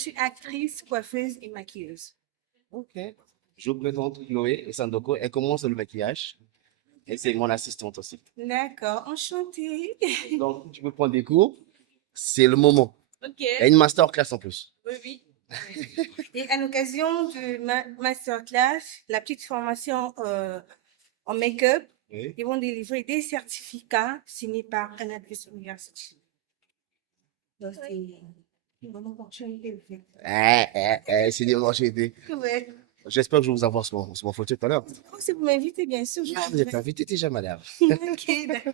suis actrice, coiffeuse et maquilleuse. Ok. Je vous présente Noé Sandoko. Elle commence le maquillage. Et c'est mon assistante aussi. D'accord, enchantée. Donc, tu veux prendre des cours, c'est le moment. Ok. Et une masterclass en plus. Oui. Et à l'occasion du masterclass, la petite formation en make-up, ils vont délivrer des certificats signés par Cannabis University. Donc, c'est une bonne opportunité, en fait. C'est bien, moi, j'ai vu. Ouais. J'espère que je vais vous avoir ce moment photo tout à l'heure. Si vous m'invitez, bien sûr. Je t'invite, tu déjà malade. Ok, d'accord.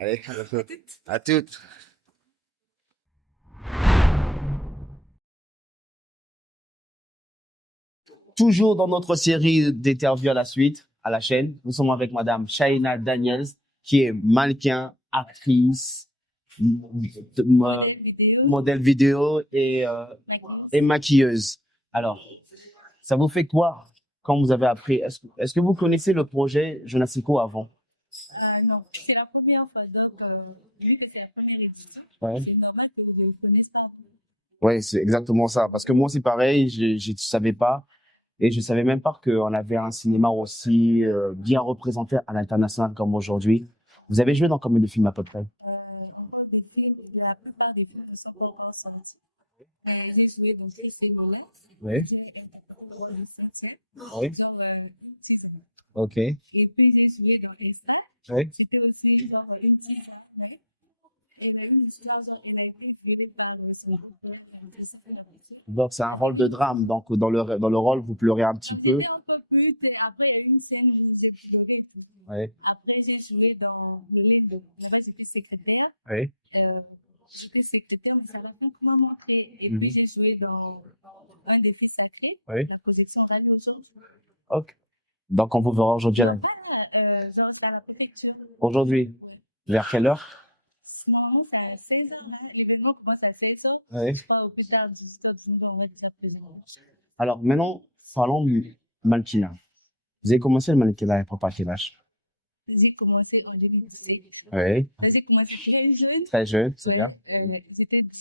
Allez, À toutes. à toutes. Toujours dans notre série d'interviews à la suite, à la chaîne, nous sommes avec Madame Shaina Daniels, qui est mannequin, actrice, modèle vidéo et maquilleuse. Alors, ça vous fait quoi quand vous avez appris? Est-ce que vous connaissez le projet Jonasico avant? Non, c'est la première fois. Donc, vu que c'est la première édition, c'est normal que je ne le connaisse pas. Oui, c'est exactement ça. Parce que moi, c'est pareil, je ne savais pas. Et je ne savais même pas qu'on avait un cinéma aussi bien représenté à l'international comme aujourd'hui. Vous avez joué dans combien de films à peu près? Encore des films, la plupart des films ne sont pas encore sortis. Mais j'ai joué dans Chris et Lola. Oui. J'ai interprété le rôle de Cynthia, Oui. genre une tisane. Ok. Et puis j'ai joué dans Insta. Oui. C'était aussi genre une tisane. Ouais. Elle a eu une histoire, genre elle a été violée par son beau-père. Donc c'est un rôle de drame. Donc dans le rôle, vous pleurez un petit peu. J'étais un peu plus. Après, il y a eu une scène où j'ai pleuré et tout. Oui. Après, j'ai joué dans le Lindo. Là-bas, j'étais secrétaire. Oui. J'étais secrétaire, mais c'est à la fin qu'on m'a montré. Et puis, j'ai joué dans Un défi sacré, la projection aura lieu aujourd'hui. Ok. Donc, on vous verra aujourd'hui. Non, pas là, genre, c'est à la préfecture. Aujourd'hui? Ouais. Vers quelle heure? Normalement, c'est à 16h, là. L'événement commence à 16h. Oui. Je crois au plus tard, 18h, 19h, on va déjà présenter. Alors, maintenant, parlons du mannequinat. Vous avez commencé le mannequinat à quel âge? J'ai commencé en 2017. Oui. Là, j'ai commencé très jeune. Très jeune. Ouais,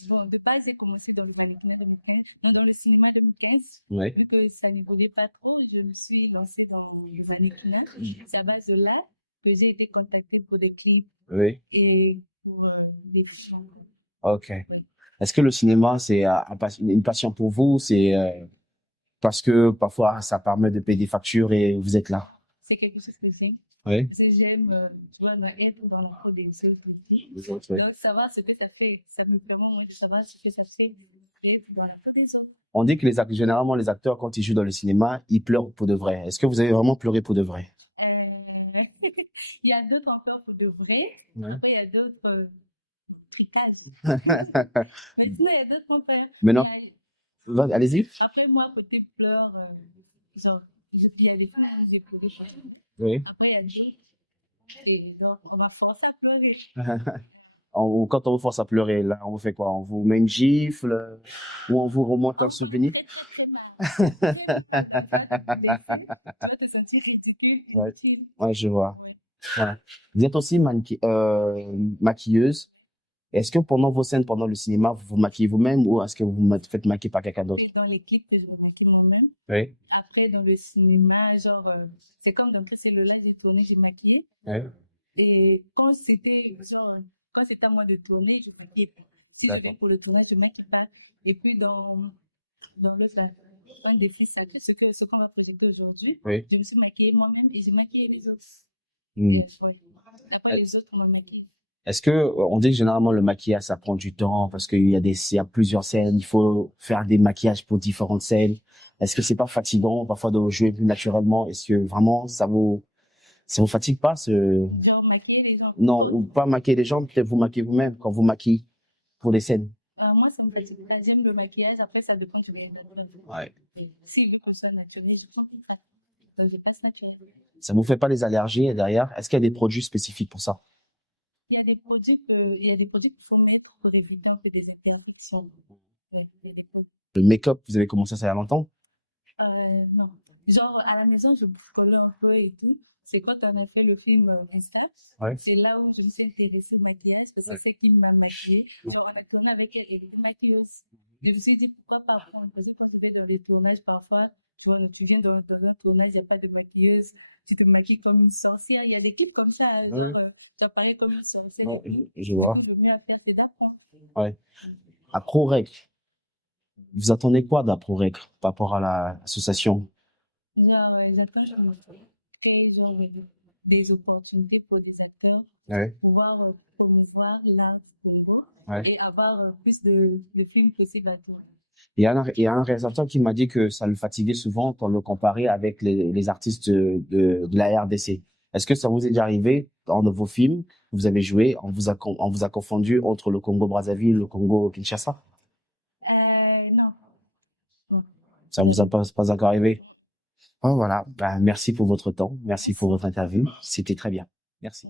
bon, de base, j'ai commencé dans le mannequinat 2015, non, dans le cinéma 2015. Oui. Vu que ça n'évoluait pas trop, je me suis lancée dans le mannequinat. C'est à base de là que j'ai été contactée pour des clips. Oui. Et pour des films encore. Ok. Oui. Est-ce que le cinéma, c'est une passion pour vous? C'est parce que parfois, ça permet de payer des factures et vous êtes là? C'est quelque chose que j'aime. Oui. Parce que j'aime, tu vois, être dans la peau des autres et tout. Oui. Donc, savoir ce que ça fait, ça me permet au moins de savoir ce que ça fait d'être dans la peau des autres. On dit que généralement, les acteurs, quand ils jouent dans le cinéma, ils pleurent pour de vrai. Est-ce que vous avez vraiment pleuré pour de vrai? Il y a d'autres encore pour de vrai. Ouais. Après, il y a d'autres tricages. Mais sinon, il y a d'autres qu'on fait. Mais non. Allez-y. Après, moi, côté pleurs, genre, il y a des films où j'ai pleuré pour de vrai. Oui. Après, il y a d'autres. Et donc, on m'a forcé à pleurer. Quand on vous force à pleurer, là, on vous fait quoi? On vous met une gifle ou on vous remonte un souvenir? Très, très, très mal. Très mal. Tu vas te blesser, tu vas te sentir ridicule, inutile. Ouais, je vois. Ouais. Ouais. Vous êtes aussi maquilleuse. Ouais. Est-ce que pendant vos scènes, pendant le cinéma, vous vous maquillez vous-même ou est-ce que vous vous faites maquiller par quelqu'un d'autre? C'est dans les clips que je me maquille moi-même. Oui. Après, dans le cinéma, genre, c'est comme dans Chris et Lola, j'ai tourné, j'ai maquillé. Oui. Et quand c'était, genre, quand c'est à moi de tourner, je maquille pas. Si je viens pour le tournage, je maquille pas. Et puis, dans l'autre, là, Un défi sacré, ce qu'on va projeter aujourd'hui, oui. Je me suis maquillée moi-même et j'ai maquillé les autres. Ouais. Après, les autres, on m'a maquillée. Est-ce que, on dit que généralement le maquillage, ça prend du temps parce qu'il y a plusieurs scènes, il faut faire des maquillages pour différentes scènes. Est-ce que c'est pas fatigant parfois de jouer plus naturellement? Est-ce que vraiment ça vous fatigue pas genre maquiller les gens? Non, ou pas maquiller les gens, peut-être vous maquillez vous-même quand vous maquillez pour les scènes. Moi, ça me fatigue pas. J'aime le maquillage. Après, ça dépend du réalisateur. Ouais. Oui. S'il veut que ce soit naturel, je prends tout ça. Donc, je passe naturel. Ça vous fait pas les allergies derrière? Est-ce qu'il y a des produits spécifiques pour ça? Il y a des produits qu'il faut mettre pour éviter un peu des imperfections. Ouais, il y a des produits. Le make-up, vous avez commencé ça il y a longtemps? Non. Genre, à la maison, je bricole un peu et tout. C'est quand on a fait le film Insta. Ouais. C'est là où je me suis intéressée au maquillage parce que c'est qui m'a maquillée. Genre, on a tourné avec elle, elle était maquilleuse. je me suis dit, pourquoi pas apprendre? Parce que quand je vais dans les tournages, parfois, tu vois, tu viens dans un tournage, il n'y a pas de maquilleuse, tu te maquilles comme une sorcière. Il y a des clips comme ça, genre, tu apparais comme une sorcière et tout. Je Du vois. coup, le mieux à faire, c'est d'apprendre. Ouais. À ProRec, vous attendez quoi de la ProRec par rapport à l'association? Genre, j'attends qu'ils créent, genre, des opportunités pour des acteurs, Ouais. pouvoir promouvoir l'art du Congo et avoir plus de films possibles à tourner. Il y a un réalisateur qui m'a dit que ça le fatiguait souvent quand on le comparait avec les artistes de la RDC. Est-ce que ça vous est déjà arrivé dans vos films que vous avez joué, on vous a confondu entre le Congo-Brazzaville et le Congo-Kinshasa? Non. Non. Ça vous a pas encore arrivé? Oh, voilà. Ben, merci pour votre temps. Merci pour votre interview. C'était très bien. Merci.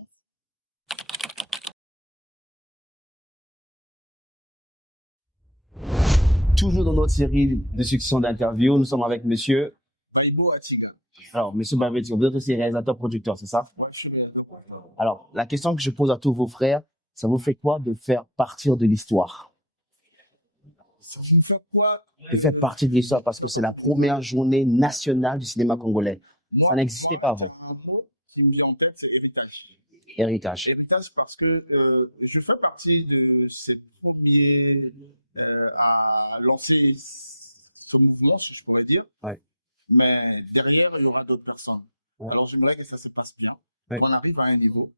Toujours dans notre série de succession d'interviews, nous sommes avec monsieur Baibo Atiga. Alors, monsieur Bavetio, vous êtes aussi réalisateur-producteur, c'est ça? Ouais, je suis réalisateur-producteur. Alors, la question que je pose à tous vos frères, ça vous fait quoi de faire partir de l'histoire? Ça vous fait quoi? De faire partie de l'histoire parce que c'est la première journée nationale du cinéma congolais. Moi, Ça n'existait pas il y avant. a un mot qui me vient en tête, c'est héritage. Héritage. Héritage parce que je fais partie de ces premiers à lancer ce mouvement, si je pourrais dire. Ouais. Mais derrière, il y aura d'autres personnes. Ouais. Alors, j'aimerais que ça se passe bien, qu'on arrive à un niveau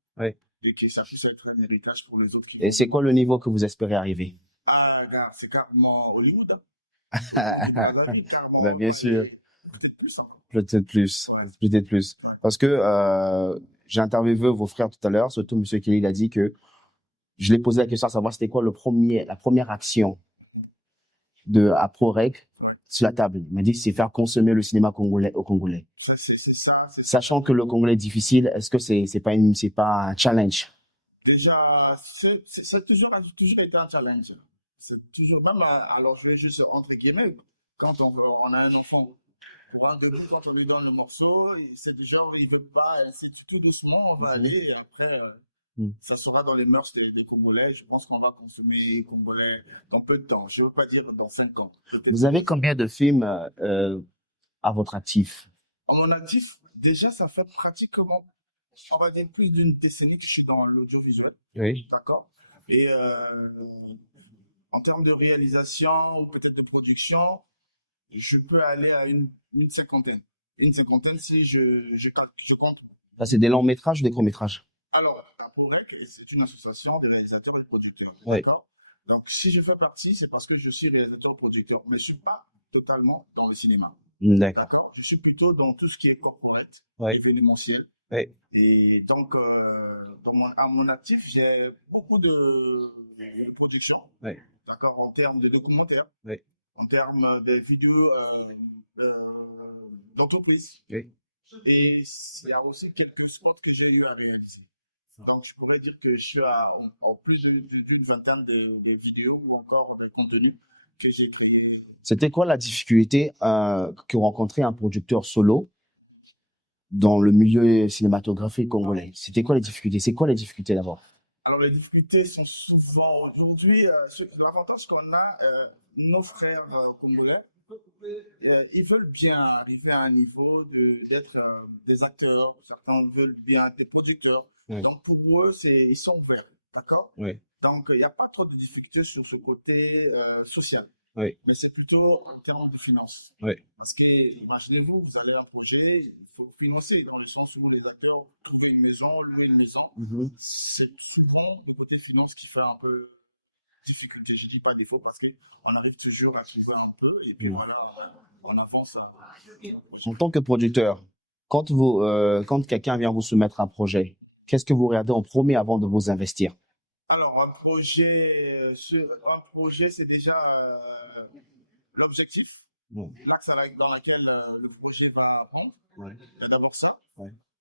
et que ça puisse être un héritage pour les autres qui vont. Et c'est quoi le niveau que vous espérez arriver? Ah, gars, c'est carrément Hollywood. Hollywood de Brazzaville, carrément. Ben, bien sûr. Peut-être plus encore. Peut-être plus. Ouais. Peut-être plus. Ouais. Parce que j'ai interviewé vos frères tout à l'heure, surtout monsieur Kelly, il a dit que je l'ai posé la question à savoir c'était quoi la première action à ProRec sur la table. Il m'a dit c'est faire consommer le cinéma congolais aux Congolais. Ça, c'est ça. Sachant que le Congolais est difficile, est-ce que c'est pas un challenge? Déjà, ça a toujours été un challenge. C'est toujours, même, alors je vais juste entre guillemets, quand on a un enfant, pour un début, quand on lui donne le morceau, c'est du genre, il veut pas, c'est tout doucement, on va aller, et après, ça sera dans les mœurs des Congolais. Je pense qu'on va consommer Congolais dans peu de temps. Je veux pas dire dans 5 ans. Peut-être. Vous avez combien de films à votre actif? À mon actif, déjà, ça fait pratiquement, on va dire, plus d'une décennie que je suis dans l'audiovisuel. Oui. D'accord. Et en termes de réalisation ou peut-être de production, je peux aller à une cinquantaine. Une cinquantaine si je compte. Ça, c'est des longs métrages ou des courts métrages? Alors, à ProRec, c'est une association des réalisateurs et de producteurs. D'accord? Donc, si je fais partie, c'est parce que je suis réalisateur et producteur. Mais je suis pas totalement dans le cinéma. D'accord? Je suis plutôt dans tout ce qui est corporate, événementiel. Et donc, à mon actif, j'ai beaucoup de production. D'accord? En termes de documentaires. En termes de vidéos d'entreprise. Et il y a aussi quelques spots que j'ai eu à réaliser. Donc, je pourrais dire que je suis en plus d'une vingtaine de vidéos ou encore de contenus que j'ai créés. C'était quoi la difficulté que rencontrait un producteur solo dans le milieu cinématographique congolais? C'était quoi les difficultés? C'est quoi les difficultés d'abord? Alors, les difficultés sont souvent aujourd'hui, l'avantage qu'on a, nos frères congolais, ils veulent bien arriver à un niveau d'être des acteurs, certains veulent bien être des producteurs. Donc, pour eux, ils sont ouverts, d'accord? Donc, il n'y a pas trop de difficultés sur ce côté social. Mais c'est plutôt en termes de finances. Parce que, imaginez-vous, vous allez à un projet, il faut financer dans le sens où les acteurs trouver une maison, louer une maison. C'est souvent le côté finance qui fait un peu difficulté. Je dis pas défaut parce que on arrive toujours à trouver un peu et puis voilà, on avance à notre projet. En tant que producteur, quand quelqu'un vient vous soumettre un projet, qu'est-ce que vous regardez en premier avant de vous investir? Alors, un projet, c'est déjà l'objectif, l'axe dans lequel le projet va prendre. Il y a d'abord ça.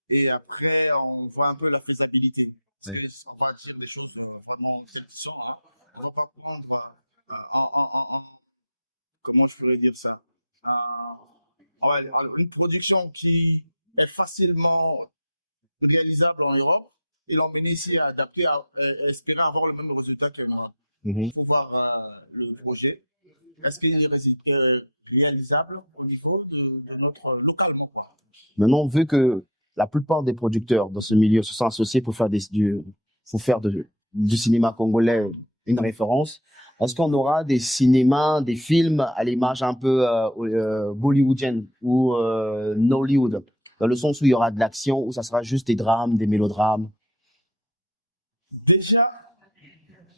Et après, on voit un peu la faisabilité. Parce que on va dire des choses vraiment telles qu'elles sont. Hein. On va pas prendre comment je pourrais dire ça, une production qui est facilement réalisable en Europe et l'emmener ici à adapter, à espérer avoir le même résultat qu'en Europe. Il faut voir le projet est-ce qu'il est réalisable au niveau de notre localement, quoi? Maintenant, vu que la plupart des producteurs dans ce milieu se sont associés pour faire du cinéma congolais une référence, est-ce qu'on aura des cinémas, des films à l'image un peu bollywoodienne ou Nollywood, dans le sens où il y aura de l'action, où ça sera juste des drames, des mélodrames? Déjà,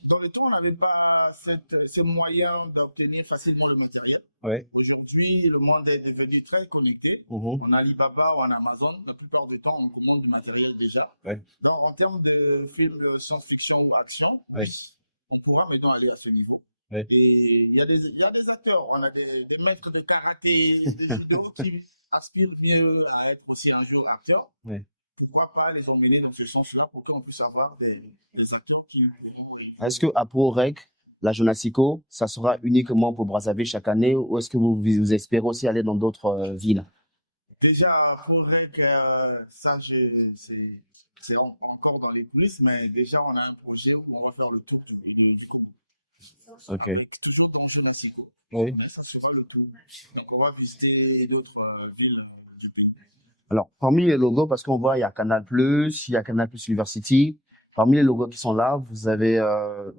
dans le temps, on n'avait pas ces moyens d'obtenir facilement le matériel. Ouais. Aujourd'hui, le monde est devenu très connecté. On a Alibaba, on a Amazon. La plupart du temps, on commande du matériel déjà. Ouais. Donc, en termes de films de science-fiction ou action, Ouais. oui, on pourra maintenant aller à ce niveau. Ouais. Et il y a des acteurs. On a des maîtres de karaté, de judo qui aspirent mieux à être aussi un jour acteurs. Ouais. Pourquoi pas les emmener dans ce sens-là pour qu'on puisse avoir des acteurs qui pourront... Est-ce que à ProRec, la Jonasico, ça sera uniquement pour Brazzaville chaque année, ou est-ce que vous espérez aussi aller dans d'autres villes? Déjà, ProRec, ça, c'est encore dans les coulisses, mais déjà, on a un projet où on va faire le tour du Congo. Okay. Avec toujours dans Jonasico. Oui. Mais ça sera le tour. Donc, on va visiter d'autres villes du pays. Alors, parmi les logos, parce qu'on voit, il y a Canal+, il y a Canal+ University. Parmi les logos qui sont là, vous avez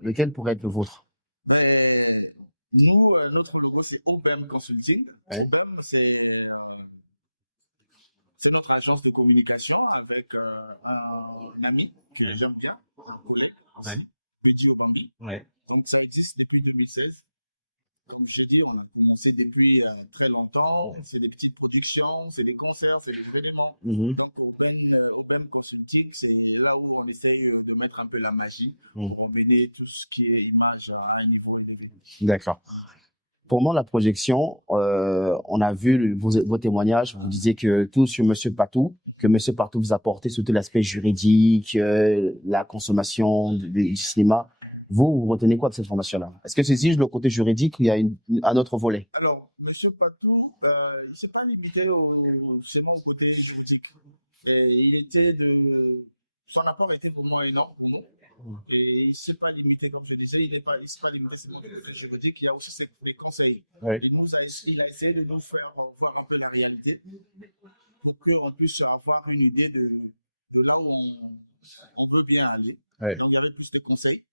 lequel pourrait être le vôtre? Ben, nous, notre logo, c'est OBEM Consulting. Ouais. OBEM, c'est notre agence de communication avec un ami que j'aime bien, un collègue aussi, Bedi Obambi. Ouais. Donc, ça existe depuis 2016. Comme je dis, on a commencé depuis très longtemps. C'est des petites productions, c'est des concerts, c'est des événements. Donc, OBEM Consulting, c'est là où on essaye de mettre un peu la magie pour emmener tout ce qui est image à un niveau élevé. D'accord. Pendant la projection, on a vu vos témoignages. Vous disiez que tout sur Monsieur Patou, que Monsieur Patou vous apportait surtout l'aspect juridique, la consommation du cinéma. Vous retenez quoi de cette formation-là? Est-ce que c'est juste le côté juridique ou il y a un autre volet? Alors, Monsieur Patou, il s'est pas limité seulement au côté juridique. Et son apport était vraiment énorme pour nous. Et il s'est pas limité, comme je disais, il s'est pas limité seulement du côté juridique. Il y a aussi des conseils. Ouais. Il a essayé de nous faire voir un peu la réalité pour qu'on puisse avoir une idée de là où on veut bien aller. Ouais. Donc, il y avait plus de conseils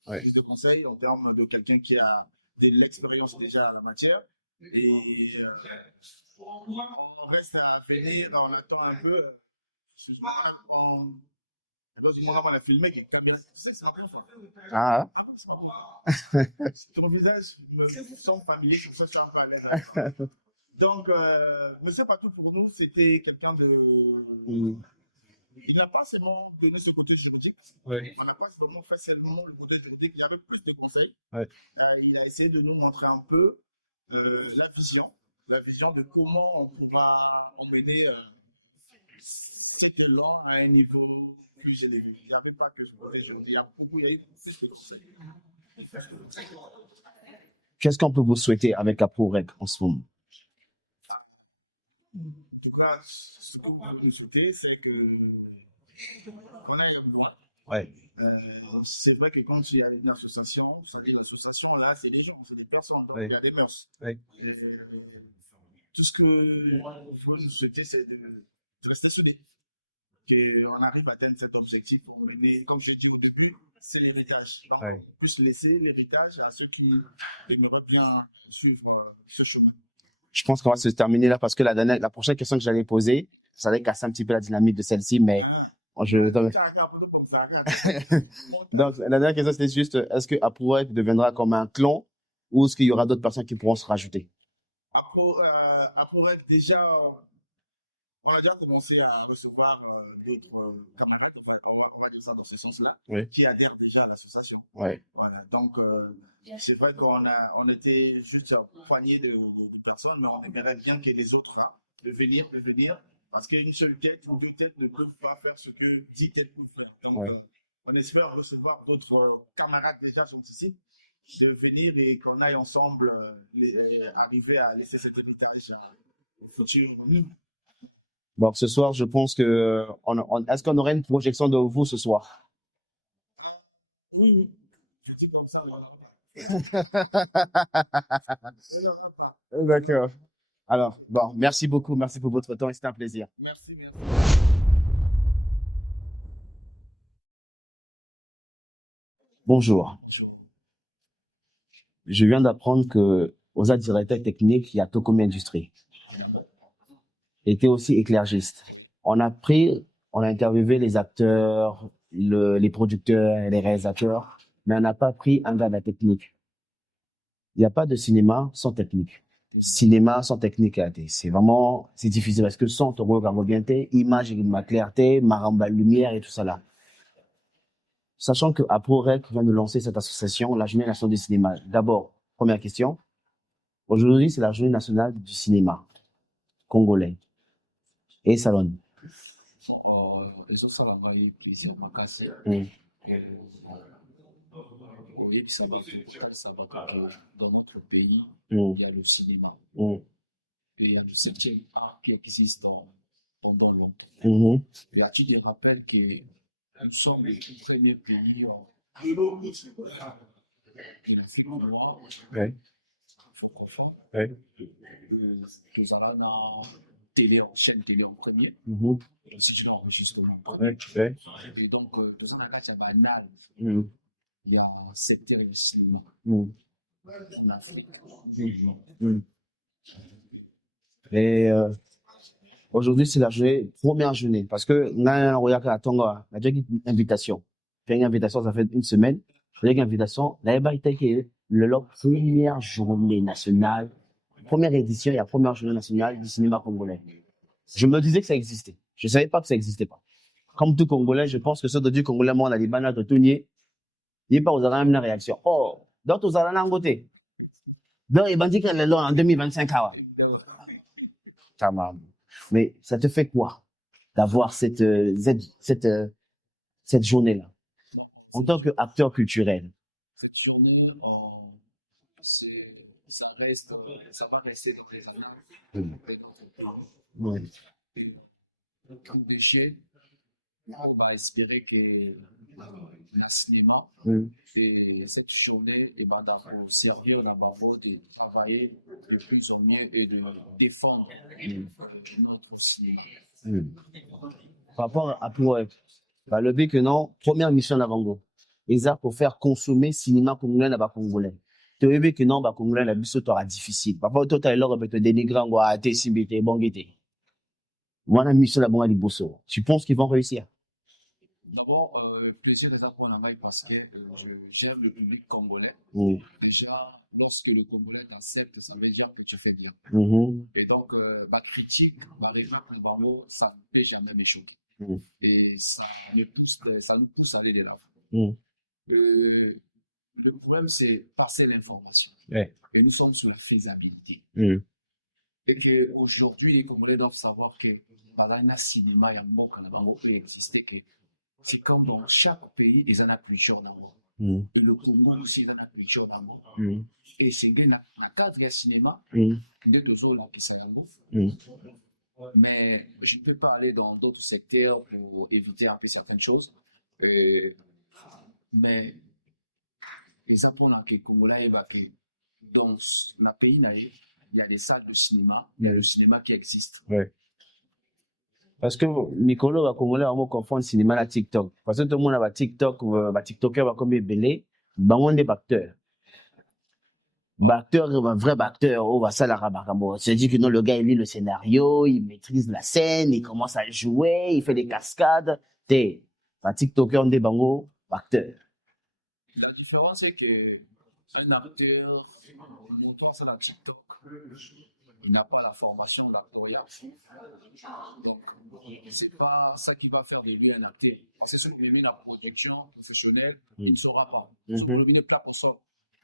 en termes de quelqu'un qui a de l'expérience déjà à la matière. Et on reste à venir, on attend un peu. Excuse-moi, on a filmé avec caméra. Tu sais que c'est ma première fois. Ah oui, c'est ma première fois. Ton visage me semble familier, c'est pour ça que je suis un peu à l'aise avec toi. Donc, Monsieur Patou, pour nous, c'était quelqu'un de... Il n'a pas seulement donné ce côté juridique. Ouais. On n'a pas vraiment fait seulement le côté juridique. Il y avait plus de conseils. Ouais. Il a essayé de nous montrer un peu la vision de comment on pourra emmener cet élan à un niveau plus élevé. Il n'y avait pas que ce côté juridique. Il y a eu plus de conseils. Qu'est-ce qu'on peut vous souhaiter avec la ProRec en ce moment? En tout cas, ce que vous pouvez nous souhaiter, c'est qu'on aille loin. Ouais. C'est vrai que quand il y a une association, c'est-à-dire l'association, là, c'est des gens, c'est des personnes, donc il y a des mœurs. Ouais. Et tout ce que vous pouvez nous souhaiter, c'est de rester soudés. Qu'on arrive à atteindre cet objectif pour mener, comme je l'ai dit au début, c'est l'héritage. Donc, on puisse laisser l'héritage à ceux qui aimeraient bien suivre ce chemin. Je pense qu'on va se terminer là parce que la prochaine question que j'allais poser, ça allait casser un petit peu la dynamique de celle-ci, mais donc, la dernière question, c'était juste, est-ce que APROREC deviendra comme un clan ou est-ce qu'il y aura d'autres personnes qui pourront se rajouter? APROREC, déjà, on a déjà commencé à recevoir d'autres camarades, on va dire ça dans ce sens-là, qui adhèrent déjà à l'association. Ouais. Voilà. Donc, c'est vrai on était juste une poignée de personnes, mais on aimerait bien que les autres de venir, parce qu'une seule tête ou deux têtes ne peuvent pas faire ce que 10 têtes peuvent faire. Donc, on espère recevoir d'autres camarades déjà sur ce site, de venir et qu'on aille ensemble arriver à laisser cet héritage au futur nous. Bon, ce soir, je pense que est-ce qu'on aurait une projection de vous ce soir? Oui. Je dis comme ça, mais on n'aura pas. Il n'y aura pas. D'accord. Alors, bon, merci beaucoup. Merci pour votre temps et c'était un plaisir. Merci, merci. Bonjour. Bonjour. Je viens d'apprendre que aux directeur technique, il y a Tokomi Industrie. Évidemment. Et tu es aussi éclairagiste. Oui. On a interviewé les acteurs, les producteurs, les réalisateurs, mais on n'a pas pris un gars de la technique. Il n'y a pas de cinéma sans technique. Cinéma sans technique, c'est difficile parce que son, tu regardes bien, image, ma clarté, ma lumière et tout ça là. Sachant que APROREC vient de lancer cette association, la Journée nationale du cinéma. D'abord, première question. Aujourd'hui, c'est la Journée nationale du cinéma congolais. Et Salon. Bon, les autres salons ont eu plusieurs makasi. Oui, puis dans notre pays, il y a le cinéma. Et il y a le 7e art qui existe pendant longtemps. Et as-tu des rappels que nous sommes le premier pays de l'Afrique noire, francophone, tous allons en chaîne télé en premier, si tu l'enregistrement en premier. Et donc, tous en a banal. Il y a secteur, il y a cinéma. En Afrique, dans le monde. Et aujourd'hui, c'est la première journée. Parce que, on a une invitation. Fait une invitation, ça fait une semaine. J'ai une invitation. La première journée nationale, première édition, il y a première journée nationale du cinéma congolais. Je me disais que ça existait. Je savais pas que ça existait pas. Comme tout Congolais, je pense que ce du Congolais, moi, on a des bananes de Tounier. Il n'y a pas aux Arabes une réaction. Oh, d'autres aux Arabes en côté. Donc, il m'a dit qu'elle est là en 2025. Mais ça te fait quoi d'avoir cette journée-là en tant qu'acteur culturel? Cette journée, ça va rester dans les annales de notre pays. Et pour des jeunes, on va espérer que le cinéma et cette journée pour servir dans bango de travailler de plus en mieux et de défendre notre cinéma. Par rapport à le but que non, première mission d'Avango, ils pour faire consommer cinéma congolais là-bas congolais. Tu veux que non, congolais la mission sera difficile. Parfois, toi, tu as l'heure de te dénigrer en quoi, t'es sibité, bon guité. Moi, la mission là-bas, les boussos. Tu penses qu'ils vont réussir? D'abord, plaisir des apprendre en parce que j'aime le public congolais. Déjà, lorsque le Congolais t'accepte, ça veut dire que tu fais bien. Et donc, ma critique, ma remarque, ça ne peut jamais me choquer. Et ça nous pousse à aller de l'avant. Le problème, c'est passer l'information. Et nous sommes sur la faisabilité. Et que aujourd'hui, les Congolais doivent savoir que dans un cinéma, il y a un peut exister que c'est comme dans chaque pays, ils ont une culture d'ango. Et le Congo aussi, ils ont une culture d'ango. Et c'est dans le cadre du cinéma, de toujours là qui s'ayango. Mais je ne peux pas aller dans d'autres secteurs pour éviter un peu certaines choses. Mais les apprendre que les Congolais, que dans le pays, il y a des salles de cinéma, il y a le cinéma qui existe. Parce que Nicolo va Congolais va confondre cinéma à TikTok. Parce que tout le monde a TikTok, TikToker va comme belé, on des acteurs. Acteur, un vrai acteur, on va ça la rabaramo. C'est-à-dire que non, le gars, il lit le scénario, il maîtrise la scène, il commence à jouer, il fait des cascades. T'es, un TikToker, on des bango, acteur. La différence, c'est que un acteur, moteur sur la TikTok, il n'a pas la formation d'actoriat. Donc, c'est pas ça qui va faire de lui un acteur. Parce que si vous mettez la production professionnelle, il ne saura pas. Si vous le mettez plaque au sol,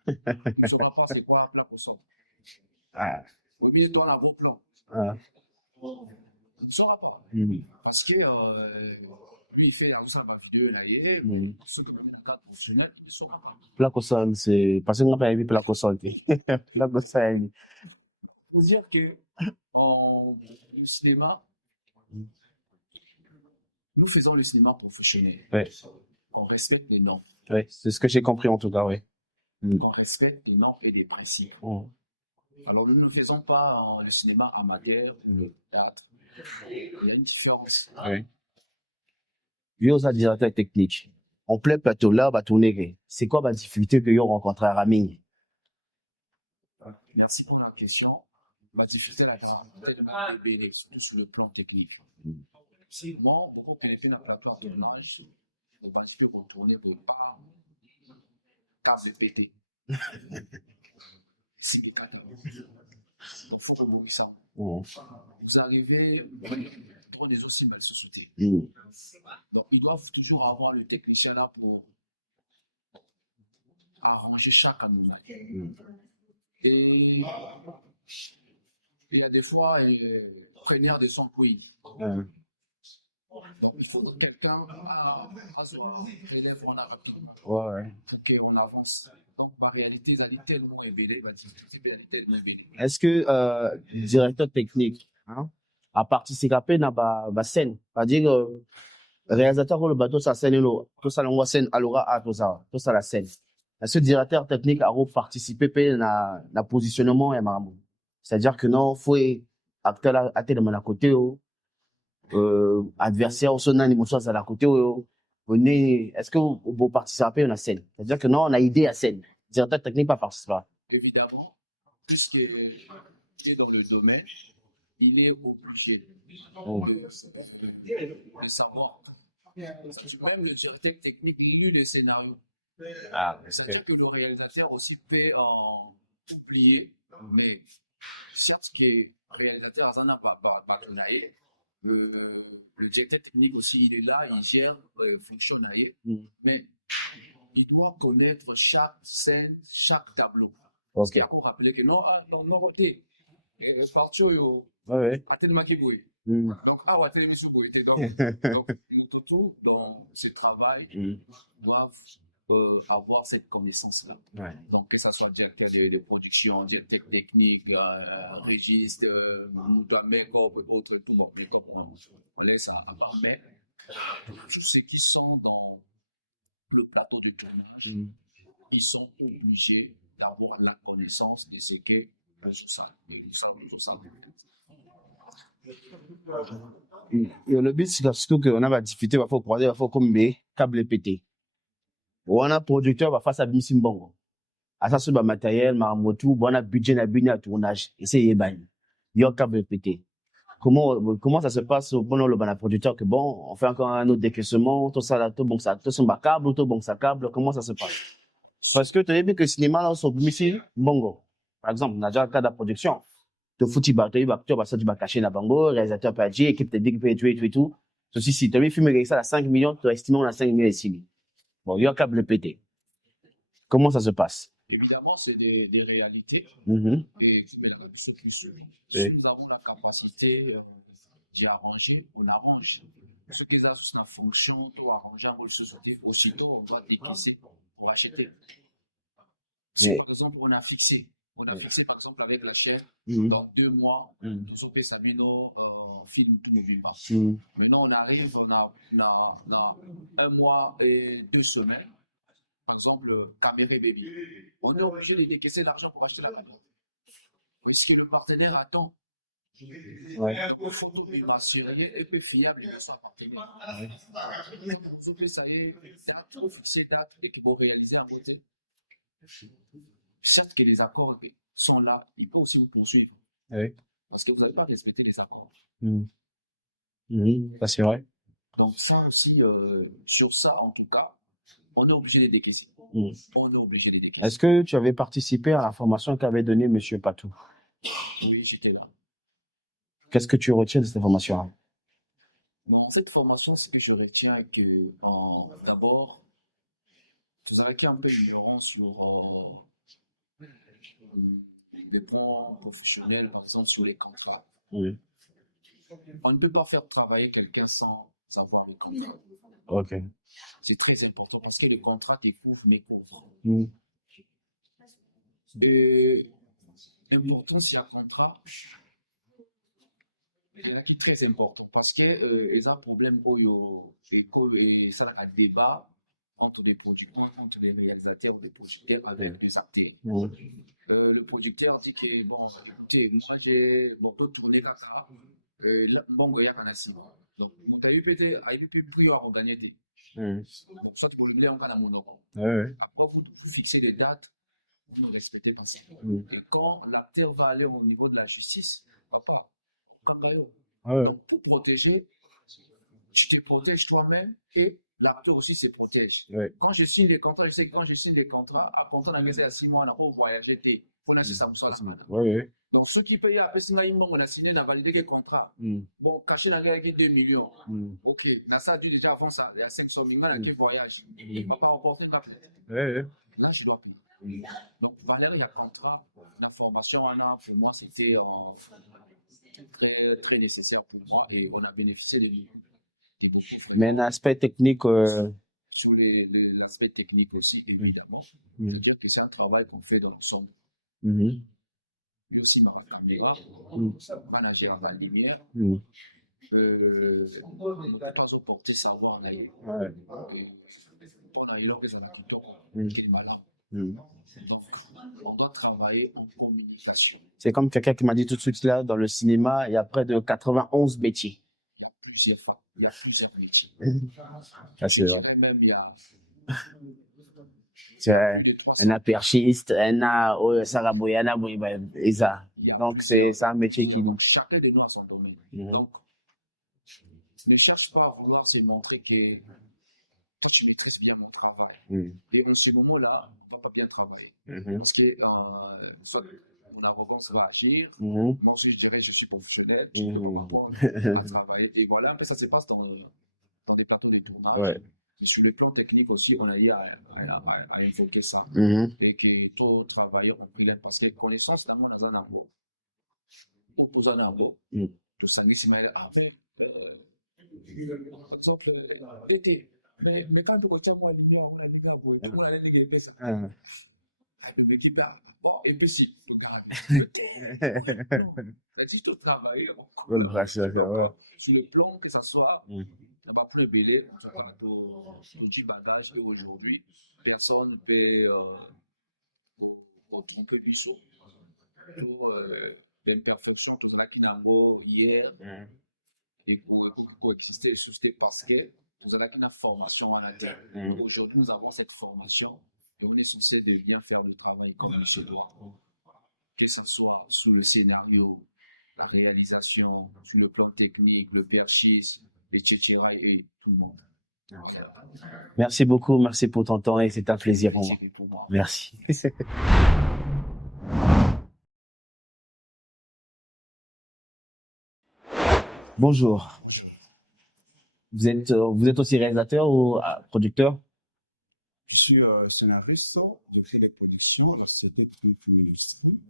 il ne saura pas c'est quoi plaque au sol. Vous mettez toi un gros plan. Il ne saura pas. Parce que lui, il fait la vidéo, mais ceux qui mettent dans le cadre professionnel, il ne saura pas. Plaque au sol, c'est parce qu'on n'a pas vu plaque au sol. Plaque au sol. Pour dire que le cinéma, nous faisons le cinéma professionnel. On respecte les normes. C'est ce que j'ai compris en tout cas, oui. qu'on respecte les normes et des principes. Alors, nous ne faisons pas le cinéma amateur ou le théâtre. Il y a une différence. Lui, on a directeur technique. En plein plateau là, va tourner. C'est quoi la difficulté que vous rencontrez à Raming? Merci pour la question. Ma difficulté là, tellement ébélée, surtout sur le plan technique. Moi, beaucoup qui n'est pas dans plateau à tournage, vous peux retourner pour pas câble pété. Singe kata. Donc, faut que ça. Vous arrivez, drone des aussi mal sous-souté. Donc, ils doivent toujours avoir le technicien là pour arranger chaque anomalie. Et il y a des fois, preneur de son pays. Donc, il faudrait quelqu'un à relève on a rapidement pour qu'on avance. Donc, la réalité, elle est tellement ébélée, la difficulté, elle est tellement ébélée. Est-ce que directeur technique a participé dans la scène? C'est-à-dire, réalisateur le bateau, ça scène, tout ça, on scène, alors, tout ça, la scène. Est-ce que directeur technique a participé dans le positionnement et c'est-à-dire que non, faut acteur à tel à côté, adversaire au son animation à la côté, est-ce que vous participez à la scène? C'est-à-dire que non, on a idée à scène. Directeur technique pas participer. Évidemment, puisqu'il est dans le domaine, il est obligé de savoir tout. C'est-à-dire même le directeur technique lit le scénario. C'est-à-dire que le réalisateur aussi peut en oublier, mais certes que le réalisateur a bâtonnaillé, le directeur technique aussi, il est là, il gère, fonctionne, mais il doit connaître chaque scène, chaque tableau. Parce qu'il y a qu'on rappeler que non, non, partir à tel maquiboué. Donc, à tel misuboué. Donc, Mutoto, dans ce travail, doivent avoir cette connaissance-là. Donc, que ça soit directeur de production, directeur technique, registre, make-up, autre, tout. Bon, make-up, on laisse à part, mais tous ceux qui sont dans le plateau de tournage, ils sont obligés d'avoir la connaissance de ce qu'est Dozosal. Et Dozosal. Le but, c'est surtout qu'on a la difficulté, il faut croiser, il faut comme des câbles pétés. On a producteur, va face à Bimsimbongo. À ça, c'est le matériel, moto, on a budget, à tournage. Et c'est Yéban. Il y a un câble pété. Comment ça se passe pendant le producteur que bon, on fait encore un autre décaissement, tout ça, tout bon, ça, tout son câble, tout bon, ça câble, comment ça se passe? Parce que tu as vu que le cinéma, là, sont ici, bongo. Par exemple, on a déjà un cas de production. Tu fous, tu vas cacher la bango, réalisateur peut agir, équipe technique peut et tout. Ceci, si tu as vu filmer ça à 5 millions, tu as estimé on a 5 millions ici. Bon, il y a un câble pété. Comment ça se passe? Évidemment, c'est des réalités. Et comme elle a vu plus souvent. Si nous avons la capacité d'y arranger, on arrange. Ce qui est dans la fonction, tout arranger en société, aussitôt, on doit décaisser pour acheter. Si par exemple, on a fixé par exemple avec la chaîne, dans 2 mois, Tosope Sabino filme tout Mobimba. Maintenant, on arrive, on a 1 mois et 2 semaines. Par exemple, Caméra Baby. On est obligé de décaisser l'argent pour acheter la caméra. Puisque le partenaire attend. Donc, photo bimassurier et peu fiable, il me soit partenaire. Quand vous avez ça y est, date, vous fixez date et que vous réalisez en côté. Certes que les accords sont là, il peut aussi vous poursuivre. Parce que vous n'avez pas respecté les accords. Ça, c'est vrai. Donc, ça aussi, sur ça, en tout cas, on est obligé de décaisser. On est obligé de décaisser. Est-ce que tu avais participé à la formation qu'avait donnée Monsieur Patou? Oui, j'étais là. Qu'est-ce que tu retiens de cette formation? Bon, cette formation, ce que je retiens est que, d'abord, vous avez un peu ignorant sur les points professionnels, par exemple, sur les contrats. On ne peut pas faire travailler quelqu'un sans avoir les contrats. C'est très important parce que le contrat te couvre, mais couvre. Et important s'il y a contrat, il y en a qui est très important parce que ils ont un problème et ça a un débat entre des réalisateurs ou des producteurs avec des acteurs. Le producteur dit que, bon, écoutez, moi, tout tourné kaka, mbongo ya kanasima. Donc, moutayu pete, aipi prio à regagner. Bon, soit tu peux le blé en kana monoko. Après, vous fixez des dates, vous ne respectez pas ça. Et quand l'acteur va aller au niveau de la justice, papa, kangayo. Donc, pour protéger, tu te protèges toi-même et l'acteur aussi se protège. Quand je signe les contrats, je sais que quand je signe les contrats, à contrat d'engager à 6 mois, on n'a pas voyagé, faut n'acheter ça donc, ceux qui payent à Pessinga Imbong, on a signé, on a validé quel contrat. Bon, caché dans le 2 millions. Ok, Nasa a dû déjà avant ça, il y a 500 000, on a quel voyage. Il va pas reporter une caplette. Là, je dois payer. Donc, Valérie, il y a contrat, la formation, pour moi, c'était très, très nécessaire pour moi et on a bénéficié de beaucoup vraiment. Mais un aspect technique, sur l'aspect technique aussi, évidemment. C'est-à-dire que c'est un travail qu'on fait dans l'ensemble. Il y a aussi ma caméra, manager à la lumière, mon tout porter savoir en aïe. Et pour n'aïe là que ça la kitoko, qui est malade. Donc, on doit travailler en communication. C'est comme quelqu'un qui m'a dit tout de suite là, dans le cinéma, il y a près de 91 métiers. Il y a plusieurs métiers. Je dirais même, il y a plus de 300. Un perchiste, saraboyana, ça. Il y a donc, plusieurs. C'est un métier donc, chacun de nous a son domaine. Donc, ne cherche pas à vouloir se montrer que toi, tu maîtrises bien mon travail. Et en ce moment-là, on va pas bien travailler. Parce que, soit mon arrogance va agir. Moi aussi, je dirais, je suis professionnel, tu ne peux pas m'apprendre à travailler. Et voilà, un peu, ça se passe dans des plateaux de tournage. Mais sur le plan technique aussi, on a eu à invoquer ça. Et que tous les travailleurs ont pris l'aide parce que connaissance dans mon azanango, opposant nango, tout ça, mais, par exemple, d'été, mais quand tu retiens moi, lumière, on a des gars, tout le monde a des gars épais ça. Le mec qui perd, bon, épais si, tu gardes. Non. C'est-à-dire, tu travailles, on collabore. Donc, sur le plan que ça soit, pour les bélés, en tout cas, tout du bagage et aujourd'hui, personne ne peut tromper Bissot. Tout l'imperfection, tout cela qui n'a pas hier et qui coexistait, c'était parce que tout cela qui n'a formation en AT. Mais aujourd'hui, nous avons cette formation et on est censé de bien faire le travail comme il se doit. Que ce soit sous le scénario, la réalisation, sur le plan technique, le perchis, les tchétchérailles et tout le monde. Voilà. Merci beaucoup, merci pour ton temps et c'est un plaisir pour moi. Merci. Bonjour. Bonjour. Vous êtes aussi réalisateur ou producteur? Je suis scénariste, je fais les productions à la société de Film Industrie.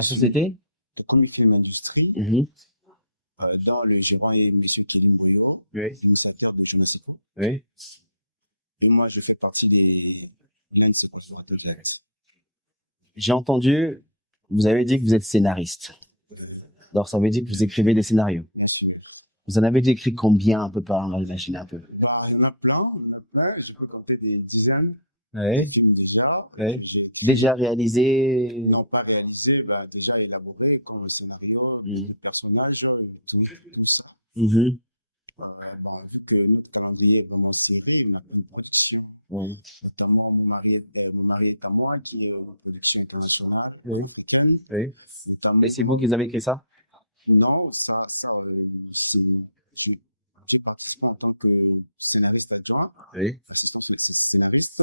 Société? De Comic Film Industrie. Dans le gérant est monsieur Kelly Mboyo, l'initiateur de Jonasico. Et moi, je fais partie l'un de ses collaborateurs directs. J'ai entendu, vous avez dit que vous êtes scénariste. Donc, ça veut dire que vous écrivez des scénarios. Bien sûr. Vous en avez écrit combien, un peu par an, imagine un peu? Il y en a plein. Je peux compter des dizaines de films déjà. J'ai écrit. Déjà réalisé? Non, pas réalisé, déjà élaboré comme scénario, de personnages, tout ça. Vu que notre calendrier est vraiment serré, on a plein de productions. Notamment Mon mari est à moi, qui est une production internationale, africaine. Notamment. Et c'est vous qui avez écrit ça? Non, j'ai participé en tant que scénariste adjoint, assistant scénariste,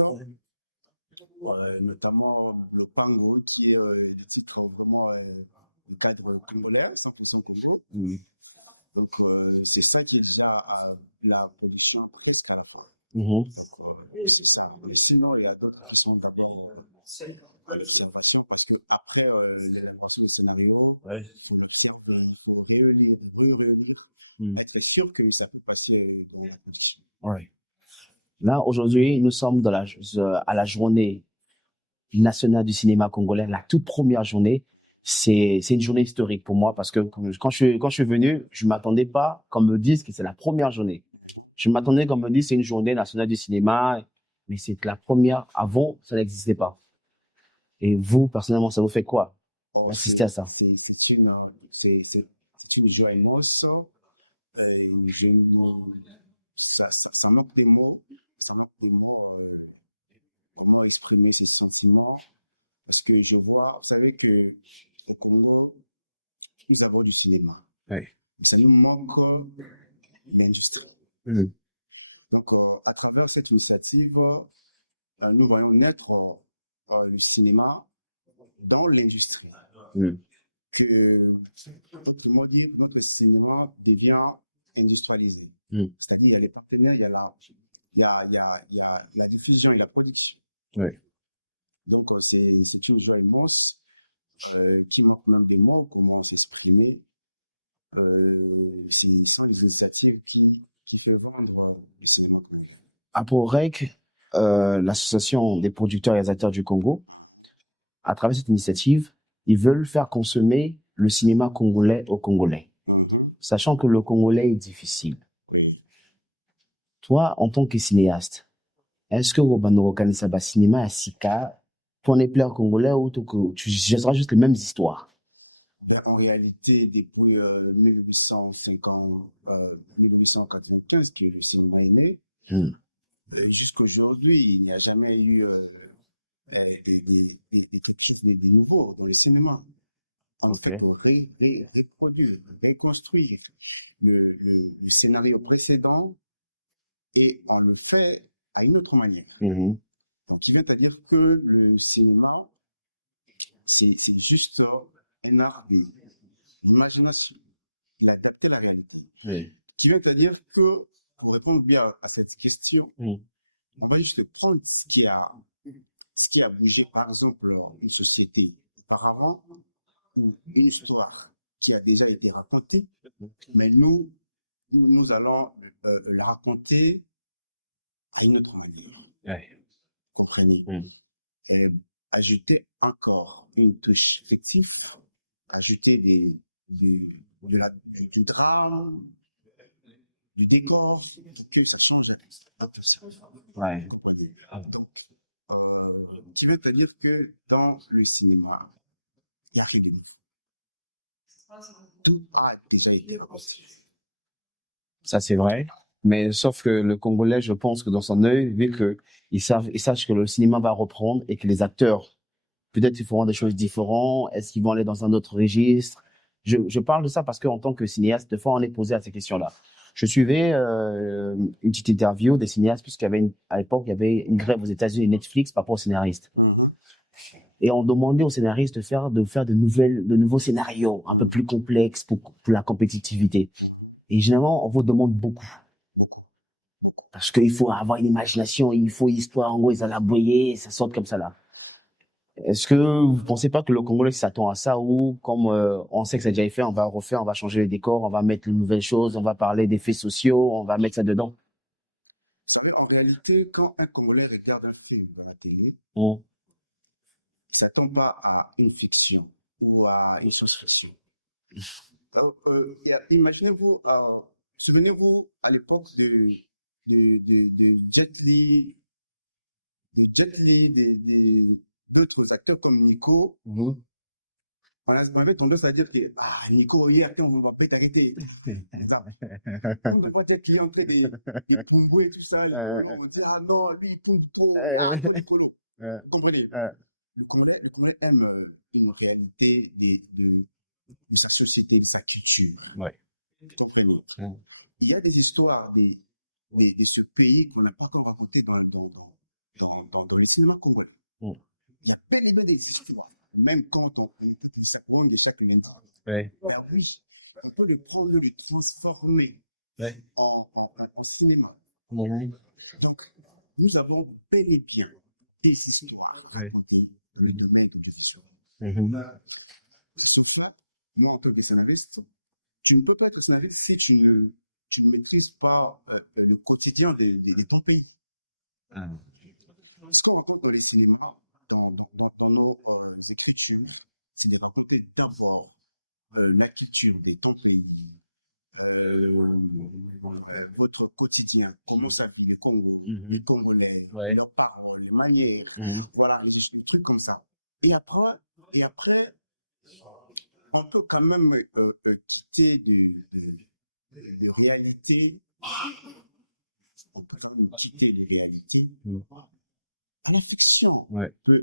notamment Lopango, qui est des titres vraiment du cadre congolais, 100% Congo. Donc, c'est ça qui est déjà à la production presque à la fin. Donc, c'est ça. Mais sinon, il y a d'autres qui sont d'abord à l'observation parce que après l'élaboration du scénario, faut l'observer, il faut relire, être sûr que ça peut passer dans la production. Là, aujourd'hui, nous sommes à la journée nationale du cinéma congolais, la toute première journée. c'est une journée historique pour moi parce que quand je suis venu, je m'attendais pas qu'on me dise que c'est la première journée. Je m'attendais qu'on me dise c'est une journée nationale du cinéma, mais c'est la première. Avant, ça n'existait pas. Et vous, personnellement, ça vous fait quoi? Oh, Assister à ça. C'est une joie immense. Je ne, ça manque des mots. Ça manque des mots, comment exprimer ces sentiments. Parce que je vois, vous savez que au Congo, nous avons du cinéma. Oui. Mais ça nous manque l'industrie. Donc, à travers cette initiative, nous voyons naître le cinéma dans l'industrie. Que, autrement dit, notre cinéma devient industrialisé. C'est-à-dire, il y a les partenaires, il y a la diffusion et la production. Oui. Donc, c'est une joie immense, qui manque même des mots, comment s'exprimer. Ce sont les initiatives qui fait vendre le cinéma congolais. APOREC, l'association des producteurs et réalisateurs du Congo, à travers cette initiative, ils veulent faire consommer le cinéma congolais aux Congolais. Sachant que le congolais est difficile. Oui. Toi, en tant que cinéaste, est-ce que vous reconnaissez le cinéma à Sika, pour les players congolais, ou tu jetteras juste les mêmes histoires? Ben, en réalité, depuis 1895 que le cinéma est né, jusqu'aujourd'hui, il n'y a jamais eu quelque chose de nouveau dans le cinéma. On ne fait que reproduire, reconstruire le scénario précédent et on le fait à une autre manière. Donc, il vient à dire que le cinéma, c'est juste un art d'imagination. Il a adapté la réalité. Qui vient à dire que, pour répondre bien à cette question, on va juste prendre ce qui a bougé, par exemple, une société auparavant, ou une histoire qui a déjà été racontée, mais nous allons la raconter à une autre manière. Comprenez? Et ajouter encore une touche fictive, ajouter du drame, du décor, pour que ça change un peu ça. Vous comprenez? Donc, qui veut dire que dans le cinéma, il n'y a rien de nouveau. Tout a déjà été raconté. Ça, c'est vrai. Mais sauf que le Congolais, je pense que dans son œil, vu que ils sachent que le cinéma va reprendre et que les acteurs, peut-être ils feront des choses différentes. Est-ce qu'ils vont aller dans un autre registre? Je parle de ça parce qu'en tant que cinéaste, des fois, on est posé à ces questions-là. Je suivais une petite interview des cinéastes puisqu'il y avait à l'époque, il y avait une grève aux États-Unis, Netflix, par rapport aux scénaristes. Et on demandait aux scénaristes de faire de nouveaux scénarios un peu plus complexes pour la compétitivité. Et généralement, on vous demande beaucoup. Parce qu'il faut avoir une imagination, il faut une histoire, en gros, ils allaient aboyer, ça sort comme ça là. Est-ce que vous pensez pas que le Congolais s'attend à ça, ou comme on sait que ça a déjà été fait, on va refaire, on va changer le décor, on va mettre de nouvelles choses, on va parler des faits sociaux, on va mettre ça dedans? Vous savez, en réalité, quand un Congolais regarde un film dans la télé, il s'attend pas à une fiction ou à une science-fiction. Imaginez-vous, souvenez-vous à l'époque de Jet Li, d'autres acteurs comme Nico. On avait tendance à dire que Nico hier on va bête arrêter. On voit Jet Li entrer des Pumbo et tout ça, les colos, on dit non, lui il pumbe trop, trop les colos. Vous comprenez? Le Congolais aime une réalité de sa société, de sa culture. Vous comprenez? Il y a des histoires de ce pays qu'on n'a pas encore raconté dans le cinéma congolais. Il y a bel et bien des histoires. Même quand on écoute Lisa Wong chaque lundi. Ben oui, on peut le prendre, le transformer en cinéma. Donc, nous avons bel et bien des histoires racontées dans le domaine audiovisuel. Sauf là, moi, en tant que scénariste, tu ne peux pas être scénariste si tu ne maîtrises pas le quotidien de ton pays. Ce qu'on raconte dans les cinémas, dans nos écritures, c'est de raconter d'abord la culture de ton pays, votre quotidien, comment ça vit le Congo, les Congolais, leurs paroles, les manières, voilà, les trucs comme ça. Et après, on peut quand même quitter de réalité. On peut quand même quitter les réalités à la fiction.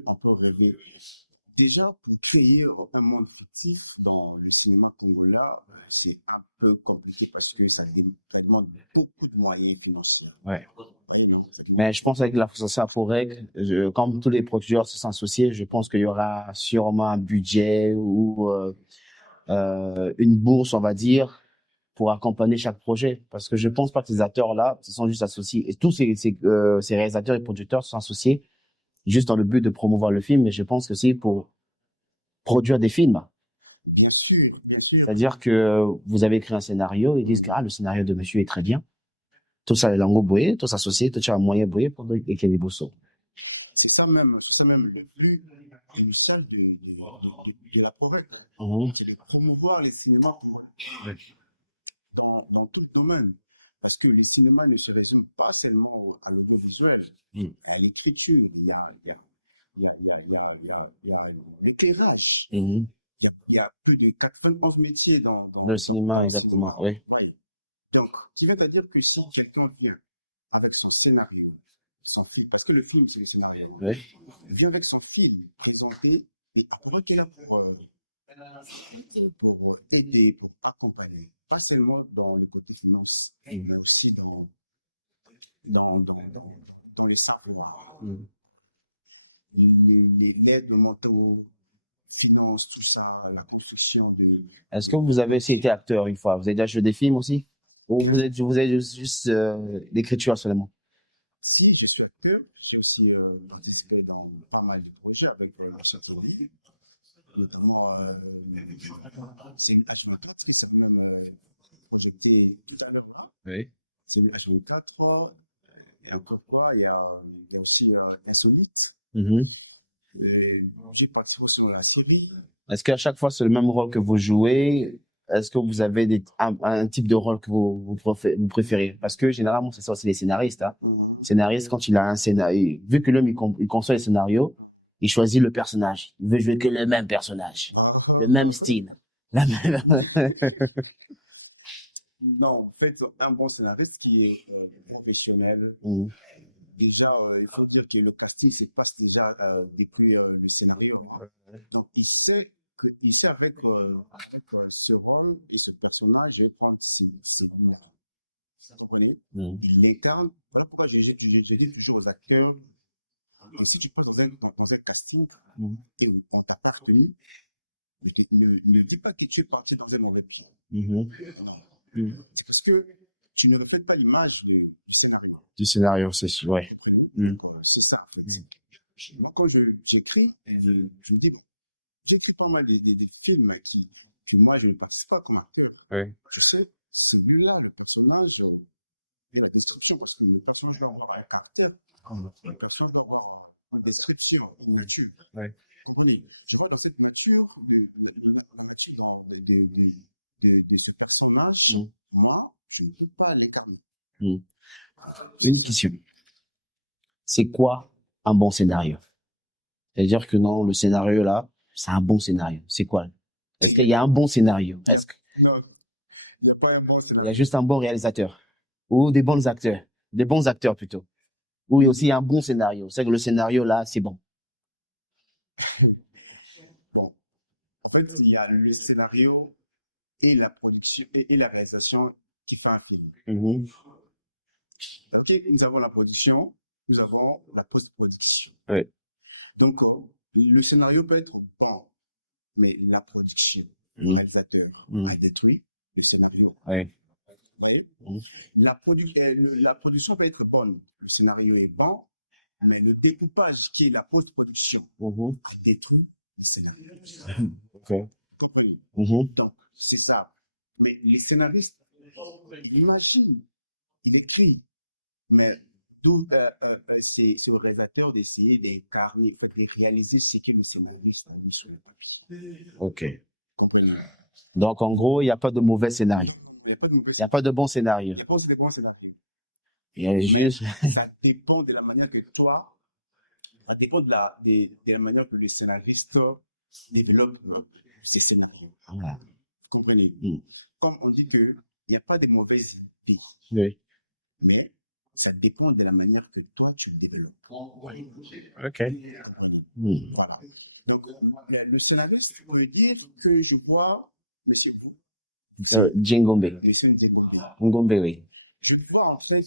On peut rêver. Déjà, pour créer un monde fictif dans le cinéma congolais, c'est un peu compliqué parce que ça demande beaucoup de moyens financiers. Vous voyez, non? Mais je pense qu'avec l'association Aporec, comme tous les producteurs se sont associés, je pense qu'il y aura sûrement un budget ou une bourse, on va dire, pour accompagner chaque projet. Parce que je pense pas que ces acteurs-là se sont juste associés. Et tous ces réalisateurs et producteurs se sont associés juste dans le but de promouvoir le film, mais je pense que c'est pour produire des films. Bien sûr, bien sûr. C'est-à-dire que vous avez écrit un scénario, ils disent que le scénario de monsieur est très bien. Tout ça, les langues bouées, tout s'associer, tout ça, un moyen boué pour écrire des bossos. C'est ça même le but initial de la POREC. C'est de promouvoir les cinémas congolais. Dans tout le domaine. Parce que le cinéma ne se résume pas seulement à l'audiovisuel, à l'écriture. Il y a l'éclairage. Il y a plus de 91 métiers dans le cinéma. Oui. Donc, qui vient à dire que si quelqu'un vient avec son scénario, son film, parce que le film, c'est le scénario, vient avec son film présenté, et après qu'elle est là pour aider, pour accompagner. Pas seulement dans le côté finance, mais aussi dans les savoirs. L'aide mentaux, finance, tout ça, la construction de... Est-ce que vous avez aussi été acteur une fois? Vous avez déjà joué des films aussi? Ou vous êtes juste l'écriture seulement? Si, je suis acteur. J'ai aussi participé dans pas mal de projets avec M. Kelly. Notamment, c'est une H24 qui s'est même projeté tout à l'heure là. C'est une H24. Et encore quoi, il y a aussi Insolite. J'ai participé aussi dans la série. Est-ce qu'à chaque fois c'est le même rôle que vous jouez? Est-ce que vous avez un type de rôle que vous préférez? Parce que généralement c'est ça aussi les scénaristes. Le scénariste, quand il a un scénario, vu que l'homme il conçoit les scénarios, il choisit le personnage. Il veut jouer que le même personnage. Le même style. Non, en fait, un bon scénariste qui est professionnel. Déjà, il faut dire que le casting se passe déjà depuis le scénario. Donc, il sait avec ce rôle et ce personnage, je vais prendre celui-là. Vous comprenez? Il l'incarne. Voilà pourquoi j'ai dit toujours aux acteurs, et si tu passes dans un casting et où on t'a pas retenu, ne dis pas que tu es parti dans un mauvais pied. Non. C'est parce que tu ne reflètes pas l'image du scénario. Du scénario, c'est sûr. Vous comprenez? Donc, c'est ça, en fait. Moi, quand j'écris, je me dis, bon, j'écris pas mal des films que moi, je ne participe pas comme acteur. Je sais, celui-là, le personnage et la description, parce que le personnage doit avoir un caractère. Le personnage doit avoir une description, une nature. Vous comprenez? Je vois dans cette nature, la nature de ce personnage, moi, je ne peux pas l'incarner. Une question. C'est quoi un bon scénario? C'est-à-dire que non, le scénario là, c'est un bon scénario. C'est quoi? Est-ce qu'il y a un bon scénario? Non, il n'y a pas un bon Il y scénario. a juste un bon réalisateur. Ou des bons acteurs. Des bons acteurs plutôt. Ou il y a aussi un bon scénario. C'est que le scénario là, c'est bon. Bon. En fait, il y a le scénario et la production et la réalisation qui fait un film. Ok, nous avons la production, nous avons la post-production. Donc, le scénario peut être bon, mais la production, le réalisateur a détruit le scénario. Vous voyez? La production peut être bonne, le scénario est bon, mais le découpage qui est la post-production a détruit le scénario. Vous comprenez? Donc, c'est ça. Mais les scénaristes, ils imaginent, ils écrivent, mais c'est au réalisateur d'essayer d'incarner, en fait, de réaliser ce que le scénariste a mis sur le papier. Ok. Comprenez? Donc, en gros, il n'y a pas de mauvais scénario. Non, il n'y a pas de mauvais Il n'y a pas de bon scénario. Il n'y a pas aussi de bons scénarios. Mais Ça dépend de la manière que ça dépend de la manière que le scénariste développe ses scénarios. Voilà. Vous comprenez? Comme on dit que il n'y a pas de mauvaises idées. Oui. Mais ça dépend de la manière que toi, tu le développes. Ok. Vous comprenez? Voilà. Donc, le scénariste peut dire que je vois, monsieur, vous Djengombe. monsieur Ndjengombe. Ngombe, oui. Je le vois en train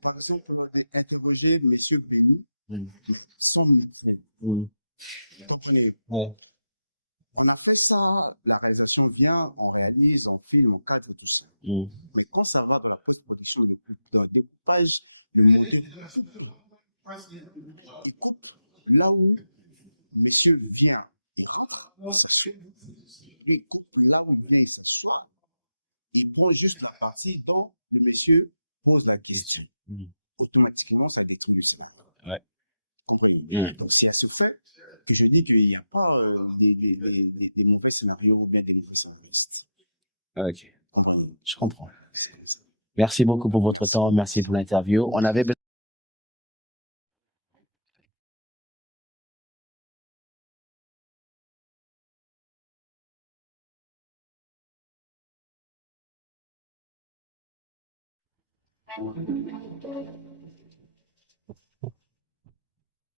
par exemple, d'interroger monsieur Béni, mais sans micro. Vous comprenez? Ouais. On a fait ça, la réalisation vient, on réalise, on filme, on cadre tout ça. Mais quand ça va dans la post-production, dans le découpage, le monteur coupe. Il coupe là où monsieur vient, il rentre, il s'assoit. Lui, il coupe là où il vient, il s'assoit. Il prend juste la partie dont le monsieur pose la question. Automatiquement, ça détruit le scénario. Ouais. Comprenez? Donc, c'est à ce fait que je dis qu'il n'y a pas des mauvais scénarios ou bien des mauvais scénaristes. Ok. Comprenez? Je comprends. C'est comme ça. Merci beaucoup pour votre Merci. temps. Merci pour l'interview. On avait